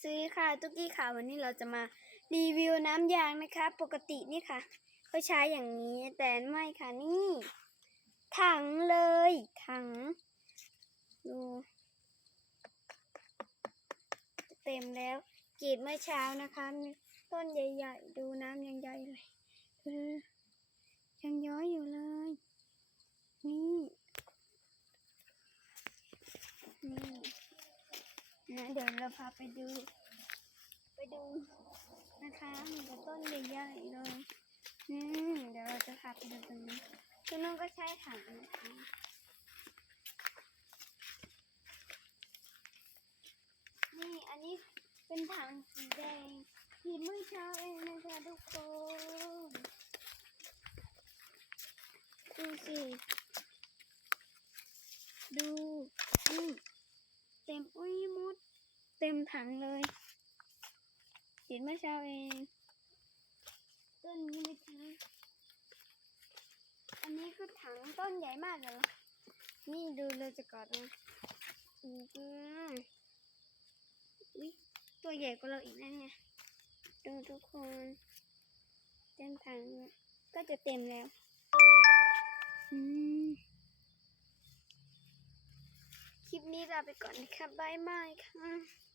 สวัสดีค่ะตุ๊กกี้ค่ะวันนี้เราจะมารีวิวน้ำยางนะคะ ปกตินี่ค่ะเขาใช้อย่างนี้แต่ไม่ค่ะนี่ ถังเลย ถังดูเต็มแล้วกรีดเมื่อเช้านะคะต้นใหญ่ๆ ดูน้ำยังใหญ่เลยยังย้อยอยู่เลย นี่นี่ นะเดี๋ยวเราพาไปดู ไปดูนะคะมีแต่ต้นใหญ่ๆเลยอืมเดี๋ยวเราจะพาไปดูตรงนี้ตรงนู้นก็ใช้ถังนะคะนี่อันนี้เป็นถังสีแดงที่เมื่อเช้าเองนะคะทุกคนดูสิดูนี่เต็มอุ้ย เต็มถังเลยเห็นเมื่อเช้าเอง ต้นนี้นะคะ อันนี้คือถังต้นใหญ่มากเลย นี่ดูเลยจะกอดนะอือหืออุ๊ยตัวใหญ่กว่าเราอีกนะเนี่ยดูทุกคน เต็มถังเลยก็จะเต็มแล้ว อืมคลิปนี้ลาไปก่อนนะครับบายบายค่ะ